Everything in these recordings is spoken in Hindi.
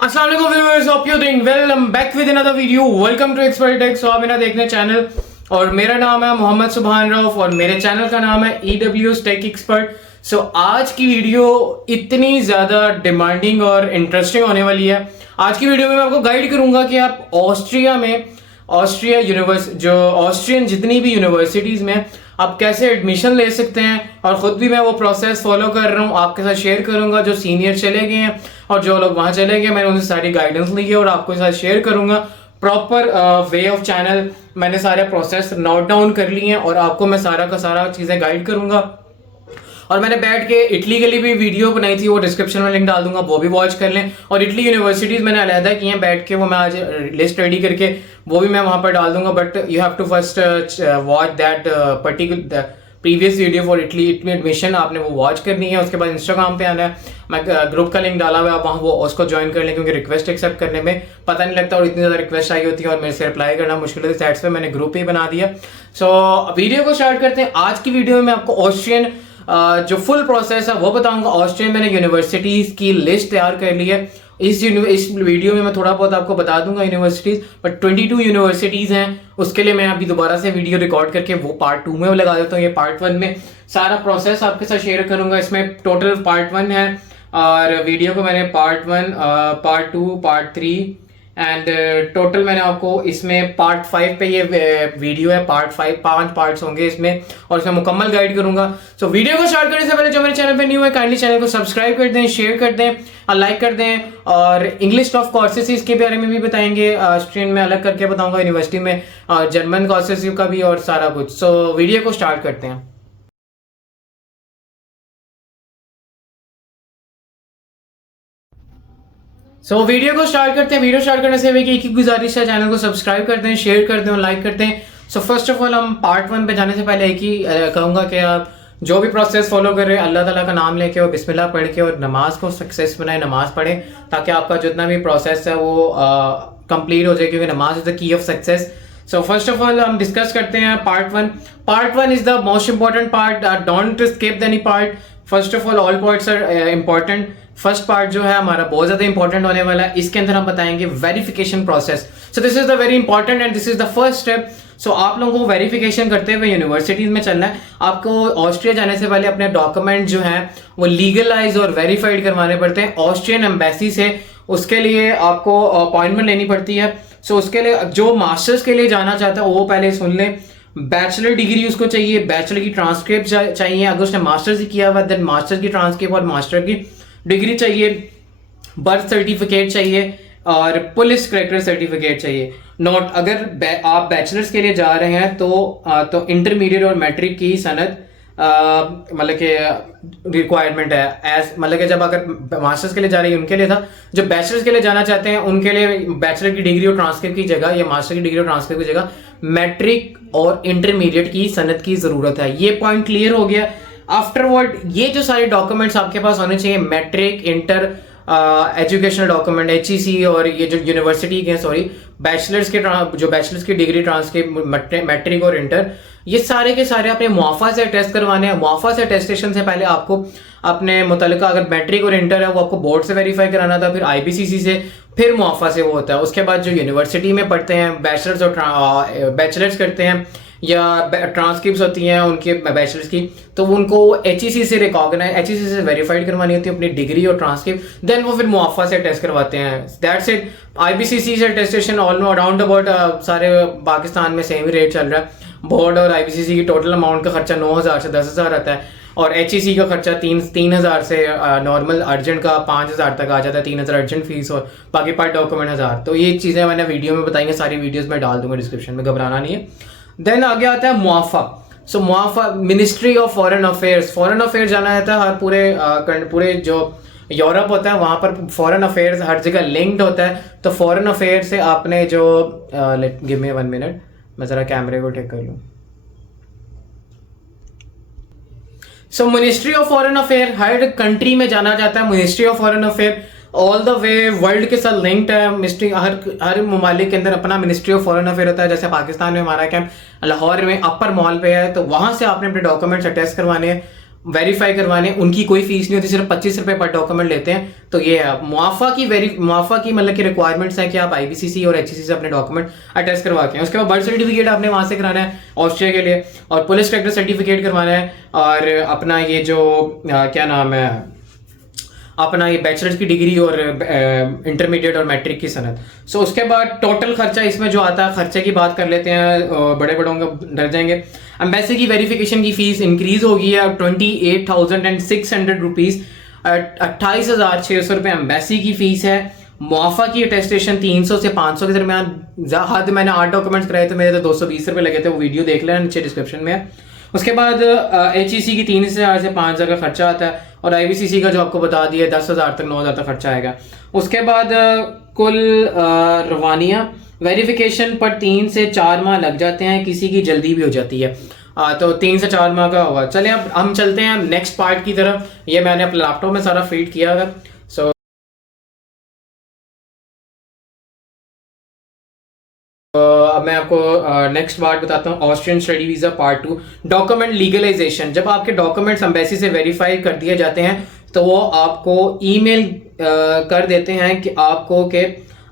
अस्सलाम वालेकुम viewers, hope you doing well. I am back with another video. Welcome to Expert Tech. So आप मेरा देखने चैनल और मेरा नाम है मोहम्मद सुभान रऊफ और मेरे चैनल का नाम है EWS टेक एक्सपर्ट। सो आज की वीडियो इतनी ज़्यादा डिमांडिंग और इंटरेस्टिंग होने वाली है। आज की वीडियो में मैं आपको गाइड करूंगा कि आप ऑस्ट्रियन जितनी भी यूनिवर्सिटीज़ में आप कैसे एडमिशन ले सकते हैं। और ख़ुद भी मैं वो प्रोसेस फॉलो कर रहा हूँ, आपके साथ शेयर करूँगा। जो सीनियर चले गए हैं और जो लोग वहाँ चले गए, मैंने उनसे सारी गाइडेंस ली है और आपके साथ शेयर करूँगा। प्रॉपर वे ऑफ चैनल मैंने सारे प्रोसेस नोट डाउन कर लिए हैं और आपको मैं सारा का सारा चीज़ें गाइड करूँगा। और मैंने बैठ के इटली के लिए भी वीडियो बनाई थी, वो डिस्क्रिप्शन में लिंक डाल दूंगा, वो भी वॉच कर लें। और इटली यूनिवर्सिटीज़ मैंने अलहदा की हैं बैठ के, वो मैं आज लिस्ट रेडी करके वो भी मैं वहाँ पर डाल दूंगा। But you have to first watch that particular previous video for Italy admission. आपने वो वॉच करनी है। उसके बाद इंस्टाग्राम पे आना है, मैं ग्रुप का लिंक डाला हुआ है, आप वहाँ वो उसको ज्वाइन कर लें, क्योंकि रिक्वेस्ट एक्सेप्ट करने में पता नहीं लगता और इतनी ज़्यादा रिक्वेस्ट आई होती है और मेरे से रिप्लाई करना मुश्किल होती है। साइड्स पे मैंने ग्रुप ही बना दिया। सो वीडियो को स्टार्ट करते हैं। आज की वीडियो में मैं आपको ऑस्ट्रियन जो फुल प्रोसेस है वो बताऊंगा। ऑस्ट्रिया मैंने यूनिवर्सिटीज की लिस्ट तैयार कर ली है। इस वीडियो में मैं थोड़ा बहुत आपको बता दूंगा यूनिवर्सिटीज, बट 22 यूनिवर्सिटीज हैं। उसके लिए मैं अभी दोबारा से वीडियो रिकॉर्ड करके वो पार्ट 2 में लगा देता हूँ। ये पार्ट 1 में सारा प्रोसेस आपके साथ शेयर करूंगा। इसमें टोटल पार्ट 1 है और वीडियो को मैंने part 1, part 2, part 3 and total मैंने आपको इसमें पार्ट 5 पे ये वीडियो है। पार्ट 5 5 पार्ट्स होंगे इसमें और इसमें मुकम्मल गाइड करूंगा। सो वीडियो को स्टार्ट करने से पहले जो मेरे चैनल पे न्यू है, काइंडली चैनल को सब्सक्राइब कर दें, शेयर कर दें और लाइक कर दें। और इंग्लिश ऑफ कोर्सेज इसके बारे में भी बताएंगे, ऑस्ट्रियन में अलग करके बताऊंगा, यूनिवर्सिटी में जर्मन कोर्सेज का भी और सारा कुछ। सो वीडियो को स्टार्ट करते हैं। वीडियो को स्टार्ट करते हैं। वीडियो स्टार्ट करने से पहले एक ही गुजारिश है, चैनल को सब्सक्राइब कर दें, शेयर कर दें और लाइक करते हैं। सो फर्स्ट ऑफ ऑल हम पार्ट 1 पे जाने से पहले एक ही कहूँगा कि आप जो भी प्रोसेस फॉलो कर रहे हैं, अल्लाह ताला का नाम लेके और बिस्मिल्लाह पढ़ के और नमाज को सक्सेस बनाए, नमाज पढ़ें ताकि आपका जितना भी प्रोसेस है वो कंप्लीट हो जाए, क्योंकि namaz is the key of success. So first of all हम डिस्कस करते हैं part 1। Part 1 is the most important part, don't skip any part. First of all parts are important. First part जो है हमारा बहुत ज्यादा इंपॉर्टेंट होने वाला है। इसके अंदर हम बताएंगे verification process. So this is the very important and this is the first step. So आप लोगों को वेरिफिकेशन करते हुए यूनिवर्सिटीज में चलना है। आपको ऑस्ट्रिया जाने से पहले अपने डॉक्यूमेंट जो हैं वो लीगलाइज और वेरीफाइड करवाने पड़ते हैं ऑस्ट्रियन एम्बेसी से। उसके लिए आपको अपॉइंटमेंट लेनी पड़ती है। सो उसके लिए जो मास्टर्स के लिए जाना चाहता है वो पहले सुन ले। बैचलर डिग्री उसको चाहिए, बैचलर की ट्रांसक्रिप्ट चाहिए। अगर उसने मास्टर्स ही किया हुआ देन मास्टर की ट्रांसक्रिप्ट और मास्टर की डिग्री चाहिए। बर्थ सर्टिफिकेट चाहिए और पुलिस करेक्टर सर्टिफिकेट चाहिए। नोट, अगर आप बैचलर्स के लिए जा रहे हैं तो इंटरमीडिएट और मैट्रिक की सनद मतलब कि रिक्वायरमेंट है। एज मतलब कि जब अगर मास्टर्स के लिए जा रही है उनके लिए था, जो बैचलर्स के लिए जाना चाहते हैं उनके लिए बैचलर की डिग्री और ट्रांसक्रिप्ट की जगह या मास्टर की डिग्री और ट्रांसक्रिप्ट की जगह मैट्रिक और इंटरमीडिएट की सनद की जरूरत है। ये पॉइंट क्लियर हो गया। आफ्टरवर्ड ये जो सारे डॉक्यूमेंट्स आपके पास होने चाहिए, matric, inter, educational document, HEC और ये जो यूनिवर्सिटी के बैचलर्स की डिग्री ट्रांसक्रिप्ट, मैट्रिक और इंटर, ये सारे के सारे अपने मुआफा से टेस्ट करवाने हैं। मुआफा से टेस्टेशन से पहले आपको अपने मुतलका अगर मैट्रिक और इंटर है वो आपको बोर्ड से वेरीफाई कराना था, फिर IBCC से, फिर मुआफा से वो होता है। उसके बाद जो यूनिवर्सिटी में पढ़ते हैं बैचलर्स और बैचलर्स करते हैं या ट्रांसक्रिप्ट होती हैं उनके बैचलर्स की, तो उनको HEC से HEC से वेरीफाइड करवानी होती है अपनी डिग्री और ट्रांसक्रिप्ट। देन वो फिर मुआफा से टेस्ट करवाते हैं। That's it. IBCC से टेस्टेशन ऑलमोस्ट अराउंड अबाउट सारे पाकिस्तान में सेम ही रेट चल रहा है। बोर्ड और IBCC की टोटल अमाउंट का खर्चा 9,000 से 10,000 आता है और HEC का खर्चा 3,000 से नॉर्मल अर्जेंट का 5,000 तक आ जाता है। 3,000 अर्जेंट फीस और बाकी पर डॉक्यूमेंट 1,000। तो ये चीज़ें मैंने वीडियो में बताई हैं, सारी वीडियोस में डाल दूंगा डिस्क्रिप्शन में, घबराना नहीं है। देन आगे आता है मुआफा। सो मुआफा, मिनिस्ट्री ऑफ फॉरेन अफेयर्स जाना रहता है। हर पूरे जो यूरोप होता है वहाँ पर फॉरेन अफेयर्स हर जगह लिंक्ड होता है। तो फॉरेन अफेयर से आपने जो गिव मी 1 मिनट, मैं ज़रा कैमरे को ठीक कर लूँ। सो ministry of foreign affair her country में जाना जाता है। Ministry of foreign affair all the way world के साथ लिंक्ड है। मिनिस्ट्री हर ममालिक के अंदर अपना मिनिस्ट्री ऑफ फॉरेन अफेयर होता है। जैसे पाकिस्तान में हमारा कैंप लाहौर में अपर मॉल पे है, तो वहां से आपने अपने डॉक्यूमेंट्स अटैच करवाने हैं। वेरीफाई करवाने, उनकी कोई फीस नहीं होती, सिर्फ 25 रुपए पर डॉक्यूमेंट लेते हैं। तो ये है मुआफा की मतलब की रिक्वायरमेंट्स है कि आप IBCC और HCC से अपने डॉक्यूमेंट अटैच करवा के, उसके बाद बर्थ सर्टिफिकेट आपने वहां से कराना है ऑस्ट्रिया के लिए, और पुलिस करेक्टर सर्टिफिकेट करवाना है, और अपना ये जो क्या नाम है, अपना ये बैचलर्स की डिग्री और इंटरमीडिएट और मैट्रिक की सनद। सो उसके बाद टोटल खर्चा इसमें जो आता है, खर्चे की बात कर लेते हैं, बड़े बड़ों का डर जाएंगे। एम्बेसी की वेरिफिकेशन की फीस इंक्रीज हो गई है, 28,600 रुपीज, 28,600 रुपये एम्बेसी की फीस है। मुआफा की अटेस्टेशन 300 से 500 के दरमियान, हद मैंने 8 डॉक्यूमेंट्स कराए तो मेरे तो 220 रुपये लगे थे, वो वीडियो देख लेना नीचे डिस्क्रिप्शन में है। उसके बाद HEC की 3,000 से 5,000 का खर्चा आता है, और IBCC का जो आपको बता दिया 10,000 तक 9,000 तक खर्चा आएगा। उसके बाद कुल रवानियाँ वेरिफिकेशन पर 3 से 4 माह लग जाते हैं, किसी की जल्दी भी हो जाती है, तो 3 से 4 माह का होगा। चलें अब हम चलते हैं नेक्स्ट पार्ट की तरफ। ये मैंने अपने लैपटॉप में सारा फीड किया है। सो अब मैं आपको नेक्स्ट पार्ट बताता हूँ, Austrian study visa part 2, document legalisation. जब आपके डॉक्यूमेंट्स एम्बेसी से वेरीफाई कर दिए जाते हैं तो वो आपको ईमेल कर देते हैं कि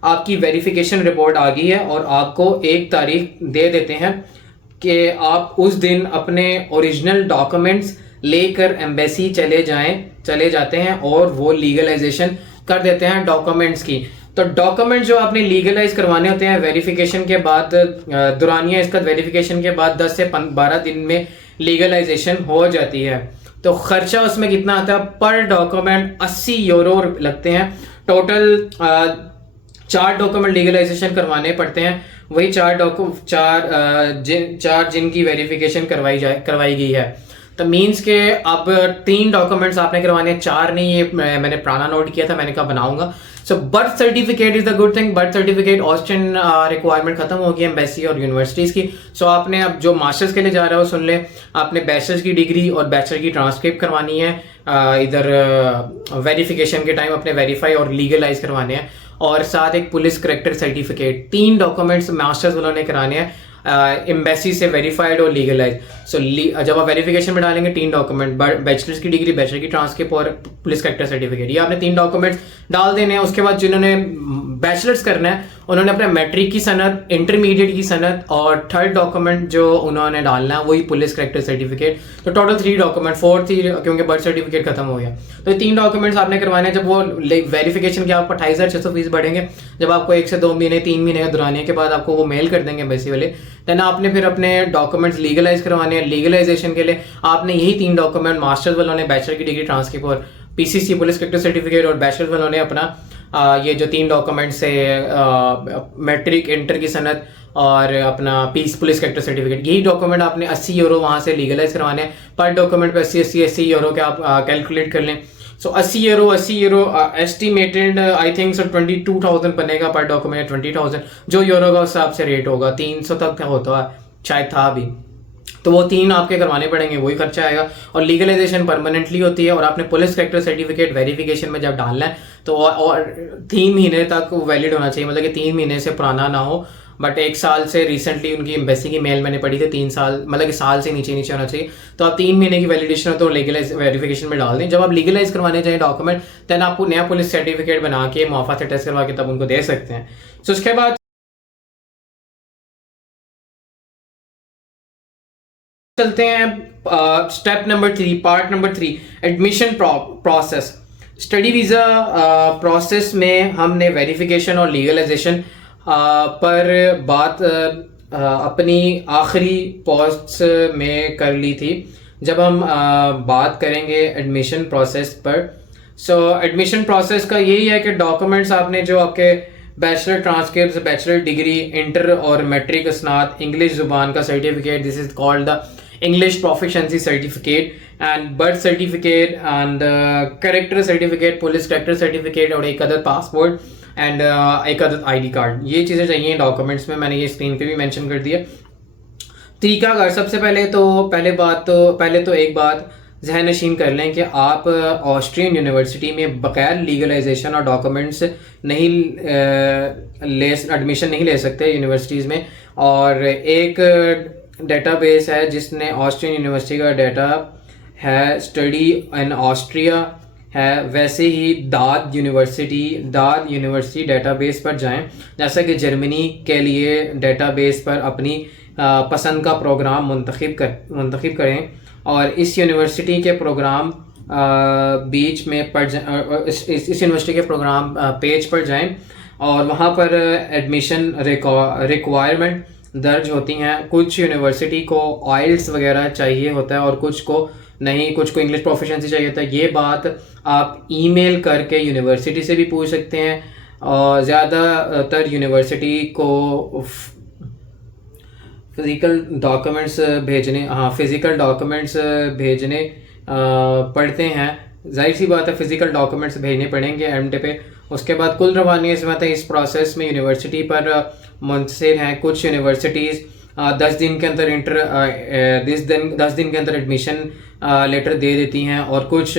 आपकी वेरिफिकेशन रिपोर्ट आ गई है, और आपको एक तारीख दे देते हैं कि आप उस दिन अपने ओरिजिनल डॉक्यूमेंट्स लेकर एम्बेसी चले जाते हैं, और वो लीगलाइजेशन कर देते हैं डॉक्यूमेंट्स की। तो डॉक्यूमेंट जो आपने लीगलाइज करवाने होते हैं वेरिफिकेशन के बाद, दुरानिया इसका वेरिफिकेशन के बाद 10 से 12 दिन में लीगलाइजेशन हो जाती है। तो खर्चा उसमें कितना आता है, पर डॉक्यूमेंट 80 यूरो लगते हैं। टोटल 4 डॉक्यूमेंट लीगलाइजेशन करवाने पड़ते हैं, वही 4 जिनकी वेरिफिकेशन करवाई गई है। तो मीन्स के अब 3 डॉक्यूमेंट्स आपने करवाने, 4 नहीं, ये मैंने पुराना नोट किया था, मैंने कहा बनाऊंगा। So birth certificate is the good thing. Birth certificate Austrian requirement खत्म हो गई एम्बेसी और यूनिवर्सिटीज की। सो आपने अब जो मास्टर्स के लिए जा रहा है वो सुन ले, आपने बैचलर्स की डिग्री और बैचलर की ट्रांसक्रिप्ट करवानी है, इधर वेरिफिकेशन के टाइम अपने वेरीफाई और लीगलाइज करवाने हैं, और साथ एक police character certificate. 3 documents masters वालों ने कराने हैं एम्बेसी से वेरीफाइड और लीगलाइज। सो जब आप वेरिफिकेशन में डालेंगे 3 डॉक्यूमेंट, बैचलर्स की डिग्री, बैचलर की ट्रांसक्रिप्ट और पुलिस करेक्टर सर्टिफिकेट, ये आपने 3 डॉक्यूमेंट्स डाल देने हैं। उसके बाद जिन्होंने बैचलर्स करना है उन्होंने अपने मैट्रिक की सनद, इंटरमीडिएट की सनद, और 3rd डॉक्यूमेंट जो उन्होंने डालना है वही पुलिस करेक्टर सर्टिफिकेट। तो टोटल 3 डॉक्यूमेंट, 4th ही क्योंकि बर्थ सर्टिफिकेट खत्म हो गया। तो 3 डॉक्यूमेंट्स आपने करवाने हैं। जब वो वेरिफिकेशन के आपको 28,600 फीस बढ़ेंगे, जब आपको 1 से 2 महीने 3 महीने का दुरानिया के बाद आपको वो मेल कर देंगे एम्बेसी वाले, देन आपने फिर अपने डॉक्यूमेंट्स लीगलाइज करवाने हैं। लीगलाइजेशन के लिए आपने यही 3 डॉक्यूमेंट, मास्टर्स वालों ने बैचलर की डिग्री ट्रांसक्रिप्ट और PCC पुलिस करेक्टर सर्टिफिकेट, और बैचलर वालों ने अपना ये जो 3 डॉक्यूमेंट्स है मैट्रिक, इंटर की सनद और अपना पुलिस करेक्टर सर्टिफिकेट, यही डॉक्यूमेंट आपने 80 यूरो वहाँ से लीगलाइज करवाने हैं। पर डॉक्यूमेंट पे 80 यूरो के आप कैलकुलेट कर लें। सो 80 euro estimated I think so 22,000 बनेगा पर डॉक्यूमेंट, 20,000 जो यूरो का हिसाब से रेट होगा, 300 तक होता है शायद था अभी। तो वो 3 आपके करवाने पड़ेंगे, वही खर्चा आएगा। और लीगलाइजेशन परमानेंटली होती है, और आपने पुलिस करेक्टर सर्टिफिकेट वेरिफिकेशन में जब डालना है तो और 3 महीने तक वैलिड होना चाहिए, मतलब कि 3 महीने से पुराना ना हो। बट 1 साल से रिसेंटली उनकी एम्बेसी की मेल मैंने पढ़ी थी, 3 साल मतलब कि साल से नीचे होना चाहिए। तो आप 3 महीने की वैलिडेशन हो तो लीगलाइज वेरिफिकेशन में डाल दें। जब आप लीगलाइज करवाने चाहिए डॉक्यूमेंट, देन आपको नया पुलिस सर्टिफिकेट बना के मुआफा से टेस्ट करवा के तब उनको दे सकते हैं। सो उसके बाद चलते हैं step number 3, part number 3, admission process. Study visa process में हमने वेरिफिकेशन और लीगलाइजेशन पर बात अपनी आखिरी पोस्ट में कर ली थी। जब हम बात करेंगे एडमिशन प्रोसेस पर, सो एडमिशन प्रोसेस का यही है कि डॉक्यूमेंट्स आपने जो आपके bachelor transcript, bachelor degree, inter और मैट्रिक स्नात, इंग्लिश जुबान का certificate, this is called the English proficiency certificate, and birth certificate and character certificate, police character certificate, और एक अदद पासपोर्ट एंड एक अदद ID कार्ड। ये चीज़ें चाहिए डॉक्यूमेंट्स में, मैंने ये स्क्रीन पे भी मेंशन कर दिया। तरीकाकार, सबसे पहले तो एक बात जहन नशीन कर लें कि आप ऑस्ट्रियन यूनिवर्सिटी में बगैर लीगलाइजेशन और डॉक्यूमेंट्स नहीं एडमिशन नहीं ले सकते यूनिवर्सिटीज़ में। और एक डेटाबेस है जिसने ऑस्ट्रियन यूनिवर्सिटी का डेटा है स्टडी इन ऑस्ट्रिया है, वैसे ही दाद यूनिवर्सिटी डेटाबेस पर जाएं। जैसा कि जर्मनी के लिए डेटाबेस पर अपनी पसंद का प्रोग्राम मुंतखब करें और इस यूनिवर्सिटी के प्रोग्राम बीच में इस यूनिवर्सिटी के प्रोग्राम पेज पर जाएं और वहाँ पर एडमिशन रिक्वायरमेंट दर्ज होती हैं। कुछ यूनिवर्सिटी को आइल्स वगैरह चाहिए होता है और कुछ को नहीं, कुछ को इंग्लिश प्रोफिशिएंसी चाहिए होता है। ये बात आप ईमेल करके यूनिवर्सिटी से भी पूछ सकते हैं और ज़्यादातर यूनिवर्सिटी को फिज़िकल डॉक्यूमेंट्स भेजने पड़ते हैं। जाहिर सी बात है फ़िज़िकल डॉक्यूमेंट्स भेजने पड़ेंगे एंड पे। उसके बाद कुल रवानी इस प्रोसेस में यूनिवर्सिटी पर मुंहसर हैं। कुछ यूनिवर्सिटीज़ 10 दिन के अंदर एडमिशन लेटर दे देती हैं और कुछ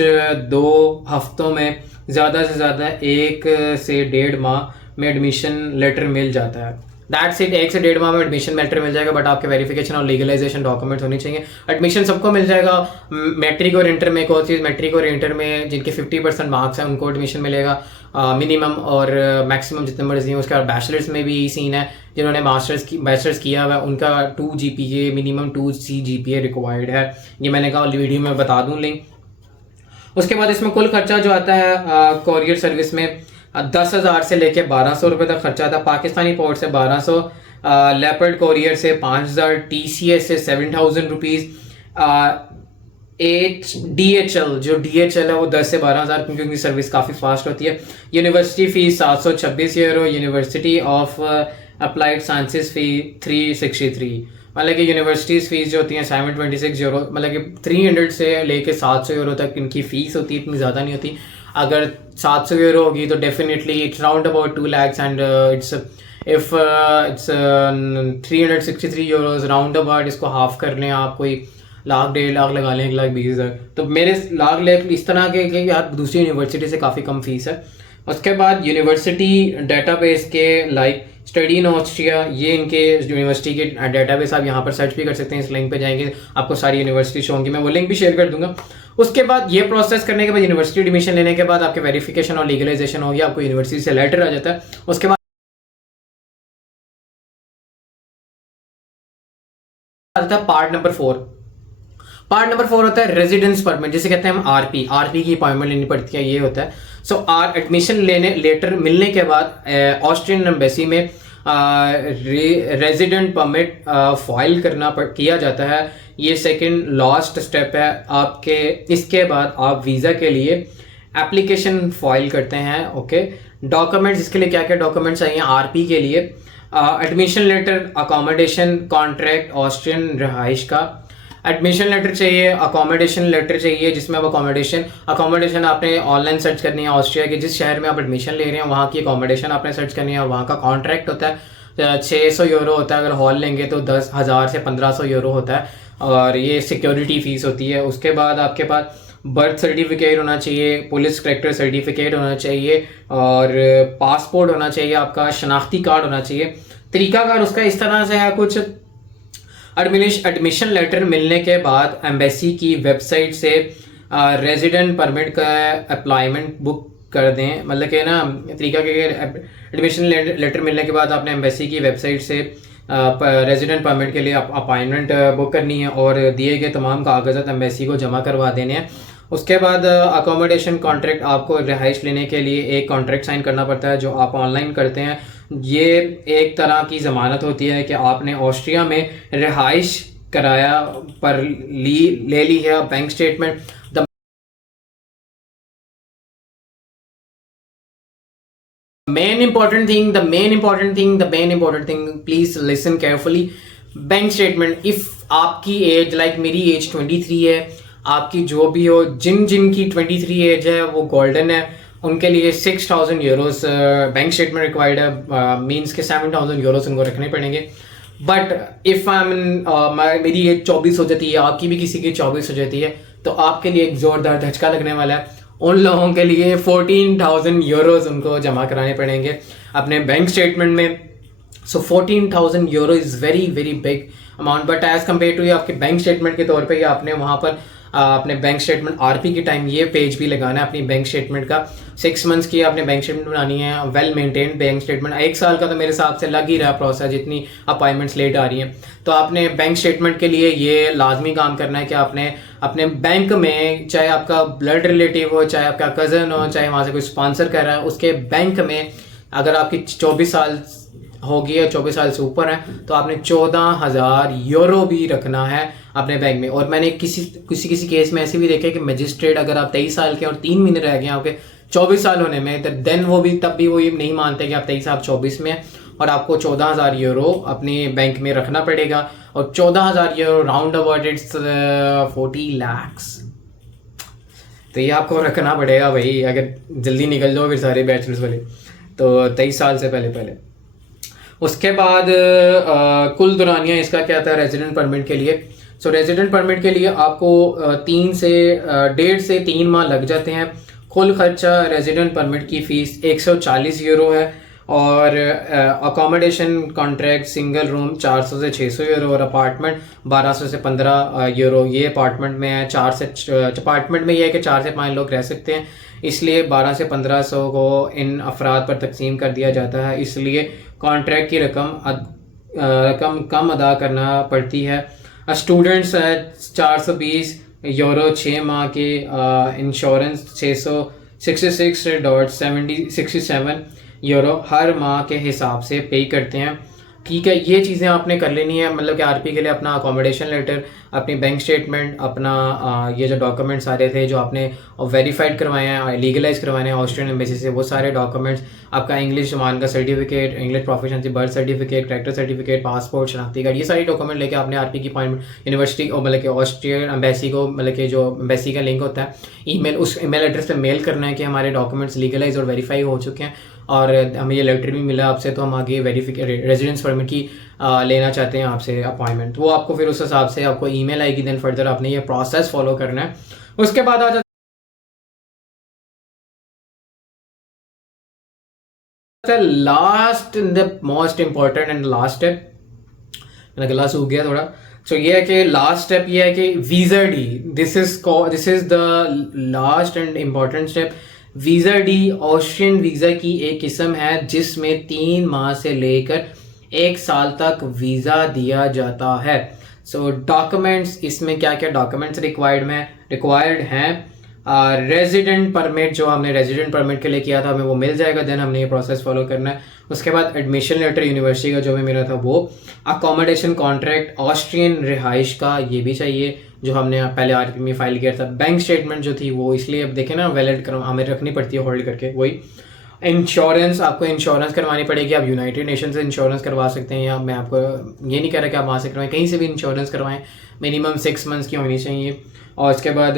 2 हफ्तों में ज़्यादा से ज़्यादा 1 से 1.5 माह में एडमिशन लेटर मिल जाता है। दैट्स इट, 1 से 1.5 माह में एडमिशन लेटर मिल जाएगा, बट आपके वेरिफिकेशन और लीगलाइजेशन डॉक्यूमेंट्स होनी चाहिए। एडमिशन सबको मिल जाएगा। मैट्रिक और इंटर में कोई चीज़, मैट्रिक और इंटर में जिनके 50% मार्क्स हैं उनको एडमिशन मिलेगा मिनिमम, और मैक्सिमम जितने मर्जी हैं। उसके बाद बैचलर्स में भी यही सीन है, जिन्होंने बैचलर्स किया हुआ है उनका 2 GPA मिनिमम 2 CGPA रिक्वायर्ड है। ये मैंने कहा वीडियो में बता दूँ लिंक। उसके बाद इसमें कुल खर्चा जो आता है कोरियर सर्विस में 10,000 से लेके 1,200 रुपये तक खर्चा आता है। पाकिस्तानी पोर्ट से 1,200, लेपर्ड कोरियर से 5,000, TCS से 7,000 रुपीज़, DHL जो DHL है वो 10 से 12,000, क्योंकि उनकी सर्विस काफ़ी फास्ट होती है। University fees 726 euro, university of applied sciences fee 363। मतलब कि यूनिवर्सिटीज़ फ़ीस जो होती हैं 726 यूरो, मतलब कि 300 से लेके 700 यूरो तक इनकी फ़ीस होती है, इतनी ज़्यादा नहीं होती। अगर 700 यूरो होगी तो definitely it's round about 2 lakhs and it's 363 euros round about, इसको हाफ कर लें आप, कोई 1,00,000 1.5 लाख लगा लें, 1,20,000। तो मेरे 1,00,000 इस तरह के यार दूसरी यूनिवर्सिटी से काफ़ी कम फीस है। उसके बाद यूनिवर्सिटी डेटाबेस के लाइक स्टडी इन ऑस्ट्रिया, ये इनके यूनिवर्सिटी के डेटाबेस आप यहाँ पर सर्च भी कर सकते हैं। इस लिंक पे जाएंगे आपको सारी यूनिवर्सिटी शो होंगी, मैं वो लिंक भी शेयर कर दूंगा। उसके बाद ये प्रोसेस करने के बाद यूनिवर्सिटी एडमिशन लेने के बाद आपके वेरिफिकेशन और लीगलाइजेशन होगी, आपको यूनिवर्सिटी से लेटर आ जाता है। उसके बाद आता है पार्ट नंबर 4। पार्ट नंबर 4 होता है रेजिडेंस परमिट, जिसे कहते हैं हम आरपी की अपॉइंटमेंट लेनी पड़ती है, ये होता है। सो एडमिशन लेटर मिलने के बाद ऑस्ट्रियन एम्बेसी में रेजिडेंट परमिट फाइल किया जाता है। ये सेकंड लास्ट स्टेप है आपके। इसके बाद आप वीज़ा के लिए एप्लीकेशन फाइल करते हैं। ओके, डॉक्यूमेंट्स, इसके लिए क्या क्या डॉक्यूमेंट्स चाहिए आरपी के लिए? Admission letter, accommodation contract Austrian रहाइश का, एडमिशन लेटर चाहिए, अकोमोडेशन लेटर चाहिए जिसमें आप अकोमोडेशन आपने ऑनलाइन सर्च करनी है। ऑस्ट्रिया के जिस शहर में आप एडमिशन ले रहे हैं वहाँ की अकोमोडेशन आपने सर्च करनी है। वहाँ का कॉन्ट्रैक्ट होता है 600 यूरो होता है, अगर हॉल लेंगे तो 10,000 से 1,500 यूरो होता है, और ये सिक्योरिटी फ़ीस होती है। उसके बाद आपके पास बर्थ सर्टिफिकेट होना चाहिए, पुलिस करेक्टर सर्टिफिकेट होना चाहिए, और पासपोर्ट होना चाहिए, आपका शनाख्ती कार्ड होना चाहिए। तरीकाकार उसका इस तरह से है कुछ। एडमिशन लेटर मिलने के बाद एम्बेसी की वेबसाइट से रेजिडेंट परमिट का अप्लाईमेंट बुक कर दें। मतलब कि ना तरीका के एडमिशन लेटर मिलने के बाद आपने एम्बेसी की वेबसाइट से रेजिडेंट परमिट के लिए अपॉइंटमेंट बुक करनी है और दिए गए तमाम कागजात एम्बेसी को जमा करवा देने हैं। उसके बाद अकोमोडेशन कॉन्ट्रैक्ट, आपको रिहाइश लेने के लिए एक कॉन्ट्रैक्ट साइन करना पड़ता है जो आप ऑनलाइन करते हैं। ये एक तरह की ज़मानत होती है कि आपने ऑस्ट्रिया में रिहाइश किराया पर ले ली है। Bank statement, the main important thing, please listen carefully. Bank statement, if आपकी एज लाइक मेरी एज 23 है, आपकी जो भी हो, जिनकी 23 एज है वो गोल्डन है, उनके लिए 6,000 यूरोस बैंक स्टेटमेंट रिक्वायर्ड है। मीन्स के 7,000 यूरोस उनको रखने पड़ेंगे। बट इफ़ मेरी एज 24 हो जाती है, आपकी भी किसी की 24 हो जाती है, तो आपके लिए एक ज़ोरदार धचका लगने वाला है। उन लोगों के लिए 14,000 यूरोस उनको जमा कराने पड़ेंगे अपने बैंक स्टेटमेंट में। So 14,000 euro is very very big amount, but as compare to आपके बैंक स्टेटमेंट के तौर पे आपने वहाँ पर अपने बैंक स्टेटमेंट आरपी के टाइम ये पेज भी लगाना है अपनी बैंक स्टेटमेंट का। 6 मंथ्स की आपने बैंक स्टेटमेंट बनानी है, वेल मेंटेन्ड बैंक स्टेटमेंट। 1 साल का तो मेरे हिसाब से लग ही रहा प्रोसेस, जितनी अपॉइंटमेंट्स लेट आ रही हैं। तो आपने बैंक स्टेटमेंट के लिए ये लाजमी काम करना है कि आपने अपने बैंक में, चाहे आपका ब्लड रिलेटिव हो, चाहे आपका कज़न हो, चाहे वहाँ से कोई स्पॉन्सर कर रहा है, उसके बैंक में अगर आपकी 24 साल होगी या 24 साल से ऊपर है तो आपने 14,000 यूरो भी रखना है अपने बैंक में। और मैंने किसी केस में ऐसे भी देखा कि मजिस्ट्रेट, अगर आप 23 साल के और 3 महीने रह गए आपके 24 साल होने में, तो देन वो भी तब भी वो ये नहीं मानते कि आप 23 आप 24 में हैं और आपको 14,000 यूरो अपने बैंक में रखना पड़ेगा। और 14,000 euro round about it's 40 lakh. तो ये आपको रखना पड़ेगा भाई, अगर जल्दी निकल जाओ फिर सारे बैचलर्स वाले, तो 23 साल से पहले। उसके बाद कुल दौरानिया इसका क्या था रेजिडेंट परमिट के लिए। सो रेजिडेंट परमिट के लिए आपको 1.5 से 3 माह लग जाते हैं। कुल खर्चा रेजिडेंट परमिट की फ़ीस 140 यूरो है और अकोमोडेशन कॉन्ट्रैक्ट सिंगल रूम 400 से 600 यूरो और अपार्टमेंट 1200 से 15 यूरो। ये अपार्टमेंट में है, अपार्टमेंट में ये है कि 4 से 5 लोग रह सकते हैं, इसलिए 12 से 1500 को इन अफराद पर तकसीम कर दिया जाता है। इसलिए कॉन्ट्रैक्ट की रकम कम अदा करना पड़ती है। स्टूडेंट्स 420 यूरो 6 माह के, इंश्योरेंस 666.67 यूरो हर माह के हिसाब से पे करते हैं। ठीक है, ये चीज़ें आपने कर लेनी है, मतलब कि आरपी के लिए अपना अकोमोडेशन लेटर, अपनी बैंक स्टेटमेंट, अपना ये जो डॉक्यूमेंट्स सारे थे जो आपने वेरीफाइड करवाए हैं, लीगलाइज करवाए हैं ऑस्ट्रियन एम्बेसी से, वो सारे डॉक्यूमेंट्स, आपका इंग्लिश ज़बान का certificate, English proficiency, birth certificate, character certificate, passport, शनाख्ती कार्ड, ये सारी डॉक्यूमेंट लेके आपने आरपी की अपॉइंटमेंट यूनिवर्सिटी और मतलब कि ऑस्ट्रियन एम्बेसी को, मतलब कि जो एम्बेसी का लिंक होता है ईमेल, उस ईमेल एड्रेस पर मेल करना है कि हमारे डॉक्यूमेंट्स लीगलाइज और वेरीफाई हो चुके हैं और हमें ये लेटर भी मिला आपसे, तो हम आगे रेजिडेंस परमिट की लेना चाहते हैं आपसे अपॉइंटमेंट। वो आपको फिर उस हिसाब से आपको ईमेल आएगी, देन फर्दर आपने ये प्रोसेस फॉलो करना है। उसके बाद आ जाता है last in the most important and last step. मेरा गला सूख गया थोड़ा। तो ये है कि लास्ट स्टेप ये है कि visa D, this is the last and important step. Visa D Austrian visa की एक किस्म है जिसमें 3 माह से लेकर 1 साल तक वीज़ा दिया जाता है। सो डॉक्यूमेंट्स, इसमें क्या क्या डॉक्यूमेंट्स रिक्वायर्ड हैं। रेजिडेंट परमिट, जो हमने रेजिडेंट परमिट के लिए किया था हमें वो मिल जाएगा, देन हमने ये प्रोसेस फॉलो करना है। उसके बाद एडमिशन लेटर यूनिवर्सिटी का जो भी मेरा था वो, अकोमोडेशन कॉन्ट्रैक्ट ऑस्ट्रियन रिहाइश का ये भी चाहिए जो हमने पहले आरपी में फाइल किया था। बैंक स्टेटमेंट जो थी वो, इसलिए अब देखें ना वैलिड हमें रखनी पड़ती है होल्ड करके। वही इंश्योरेंस, आपको इंश्योरेंस करवानी पड़ेगी। आप यूनाइटेड नेशन से इंश्योरेंस करवा सकते हैं, या मैं आपको ये नहीं कह रहा कि आप वहाँ से करवाएं, कहीं से भी इंश्योरेंस करवाएं, मिनिमम 6 मंथ्स की होनी चाहिए। और उसके बाद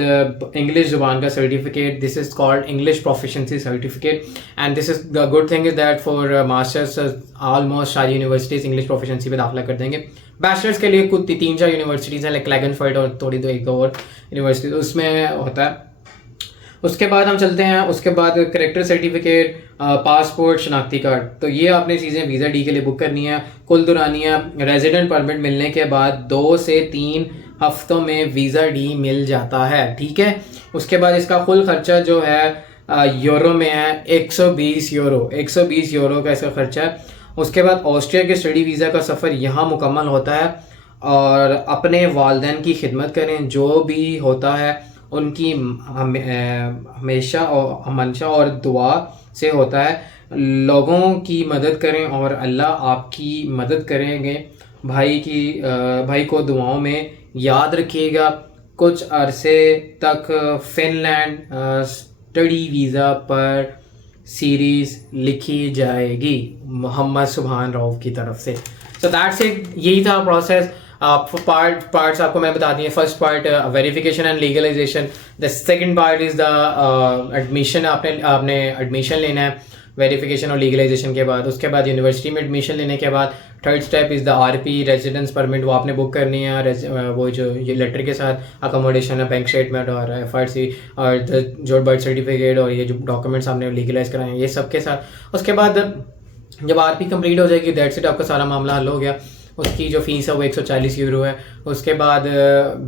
इंग्लिश ज़ुबान का certificate, this is called English proficiency certificate, and this is the good thing is that for masters almost सारी यूनिवर्सिटीज़ इंग्लिश प्रोफिशिएंसी पे दाखिला कर देंगे। बैचलर्स के लिए कुछ 3-4 यूनिवर्सिटीज़ हैं, लाइक क्लैगनफर्ड और थोड़ी दो एक दो और यूनिवर्सिटी उसमें होता है। उसके बाद हम चलते हैं, उसके बाद करेक्टर सर्टिफिकेट, पासपोर्ट, शनाख्ती कार्ड। तो ये आपने चीज़ें वीज़ा डी के लिए बुक करनी है। कुल दुरानिया रेजिडेंट परमिट मिलने के बाद 2 से 3 हफ्तों में वीज़ा डी मिल जाता है, ठीक है। उसके बाद इसका कुल खर्चा जो है यूरो में है 120 यूरो का इसका खर्चा है। उसके बाद ऑस्ट्रिया के स्टडी वीज़ा का सफ़र यहाँ मुकम्मल होता है और अपने वालिदैन की खिदमत करें, जो भी होता है उनकी हमेशा और मंशा और दुआ से होता है। लोगों की मदद करें और अल्लाह आपकी मदद करेंगे। भाई को दुआओं में याद रखिएगा। कुछ अरसे तक फिनलैंड स्टडी वीज़ा पर सीरीज़ लिखी जाएगी मोहम्मद सुभान रऊफ की तरफ से। सो दैट्स इट, यही था प्रोसेस। पार्ट्स आपको मैं बता दिए। First part verification and legalisation, the second part is the admission. आपने एडमिशन लेना है वेरिफिकेशन और लीगलाइजेशन के बाद। उसके बाद यूनिवर्सिटी में एडमिशन लेने के बाद third step is the RP residence permit, वो आपने बुक करनी है। वो जो ये लेटर के साथ अकोमोडेशन है, बैंक स्टेटमेंट और एफआरसी और जो बर्थ सर्टिफिकेट और ये जो डॉक्यूमेंट्स आपने लीगलाइज कराए हैं ये सब के साथ। उसके बाद जब आरपी कंप्लीट हो जाएगी, दैट्स इट, आपका सारा मामला हल हो गया। उसकी जो फ़ीस है वो 140 यूरो है। उसके बाद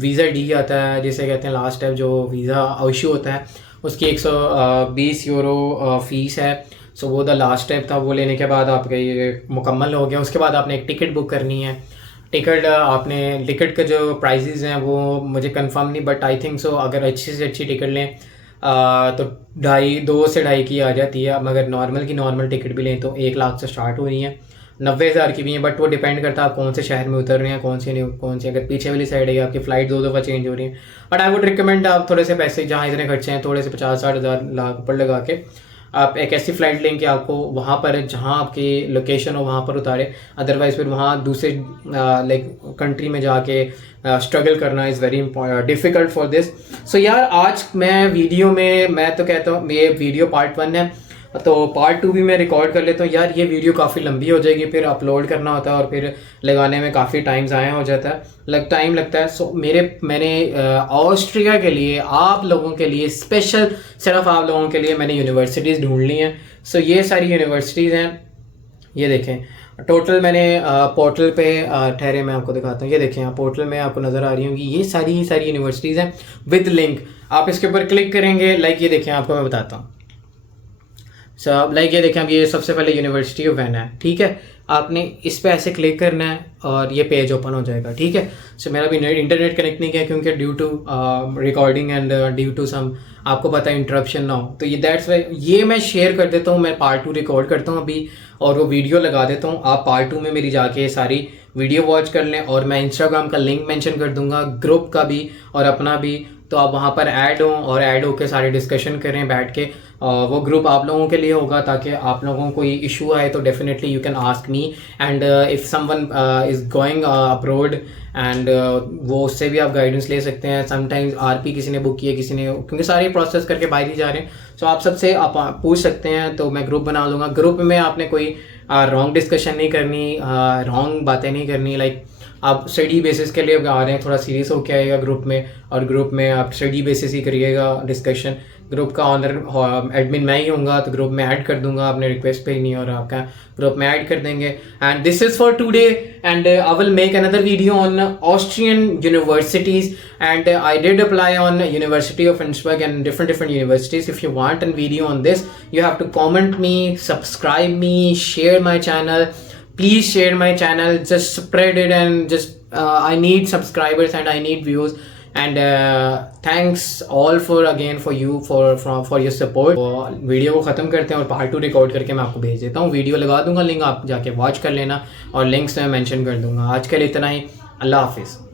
वीज़ा डी आता है, जिसे कहते हैं लास्ट स्टेप, जो वीज़ा इशू होता है उसकी 120 यूरो फ़ीस है। सो वो द लास्ट स्टेप था। वो लेने के बाद आपका ये मुकम्मल हो गया। उसके बाद आपने एक टिकट बुक करनी है। टिकट के जो प्राइजेज़ हैं वो मुझे कंफर्म नहीं, बट आई थिंक सो अगर अच्छी से अच्छी टिकट लें तो 2.5 से 2.5 की आ जाती है। मगर नॉर्मल टिकट भी लें तो 1 लाख से स्टार्ट हो रही है, 90,000 की भी हैं। बट वो डिपेंड करता है आप कौन से शहर में उतर रहे हैं, कौन से अगर पीछे वाली साइड है आपकी फ़्लाइट 2 दफ़ा चेंज हो रही है। बट आई वुड रिकमेंड आप थोड़े से पैसे जहाँ इतने खर्चे हैं थोड़े से 50-60 हज़ार लाख ऊपर लगा के आप एक ऐसी फ़्लाइट लें कि आपको वहाँ पर जहाँ आपकी लोकेशन हो वहाँ पर उतारे। अदरवाइज़ फिर वहाँ दूसरे लाइक कंट्री में जाके स्ट्रगल करना is very difficult for this. So यार आज मैं वीडियो में मैं तो कहता हूँ ये वीडियो पार्ट 1 है, तो पार्ट 2 भी मैं रिकॉर्ड कर लेता हूँ। यार ये वीडियो काफ़ी लंबी हो जाएगी, फिर अपलोड करना होता है और फिर लगाने में काफ़ी टाइम ज़ाया हो जाता है, टाइम लगता है। सो मैंने ऑस्ट्रिया के लिए आप लोगों के लिए स्पेशल, सिर्फ आप लोगों के लिए मैंने यूनिवर्सिटीज़ ढूंढ ली हैं। सो ये सारी यूनिवर्सिटीज़ हैं, ये देखें टोटल मैंने पोर्टल पे ठहरे मैं आपको दिखाता हूँ। ये देखें आप पोर्टल में आपको नज़र आ रही होंगी, ये सारी यूनिवर्सिटीज़ हैं विद लिंक। आप इसके ऊपर क्लिक करेंगे, लाइक ये देखें आपको मैं बताता हूँ। लाइक ये देखें अब ये सबसे पहले यूनिवर्सिटी ऑफ वेन है, ठीक है। आपने इस पे ऐसे क्लिक करना है और ये पेज ओपन हो जाएगा, ठीक है। सो मेरा भी इंटरनेट कनेक्ट नहीं किया क्योंकि due to recording and due to some आपको पता है इंटरप्शन ना हो, तो ये दैट्स वाई ये मैं शेयर कर देता हूँ। मैं पार्ट 2 रिकॉर्ड करता हूँ अभी और वो वीडियो लगा देता हूँ। आप पार्ट 2 में मेरी जाके सारी वीडियो वॉच कर लें और मैं इंस्टाग्राम का लिंक मेंशन कर दूंगा, ग्रुप का भी और अपना भी, तो आप वहाँ पर ऐड हों और ऐड होकर सारे डिस्कशन करें बैठ के। वो ग्रुप आप लोगों के लिए होगा ताकि आप लोगों को कोई इशू आए तो definitely you can ask me, and if someone is going abroad and वो उससे भी आप गाइडेंस ले सकते हैं। समटाइम्स आरपी किसी ने बुक किया, किसी ने, क्योंकि सारे प्रोसेस करके बाहर ही जा रहे हैं। सो आप सबसे आप पूछ सकते हैं, तो मैं ग्रुप बना दूंगा। ग्रुप में आपने कोई रॉन्ग डिस्कशन नहीं करनी, रॉन्ग बातें नहीं करनी। लाइक आप स्टडी बेसिस के लिए आ रहे हैं, थोड़ा सीरियस होकर आइएगा ग्रुप में, और ग्रुप में आप स्टडी बेसिस ही करिएगा डिस्कशन। ग्रुप का ऑनर एडमिन मैं ही हूँगा, तो ग्रुप में ऐड कर दूंगा, आपने रिक्वेस्ट पे ही नहीं और आपका ग्रुप में ऐड कर देंगे। And this is for today and I will make another video on Austrian universities and I did apply on University of Innsbruck and different universities. If you want a video on this, you have to comment me, subscribe me, share my channel. Please share my channel, just spread it and just I need subscribers and I need views. And thanks all for your support. Video को ख़त्म करते हैं और पार्ट 2 रिकॉर्ड करके मैं आपको भेज देता हूँ। वीडियो लगा दूंगा, लिंक आप जाके वॉच कर लेना और लिंक्स मैं मेंशन कर दूंगा। आज के लिए इतना ही, अल्लाह हाफिज़।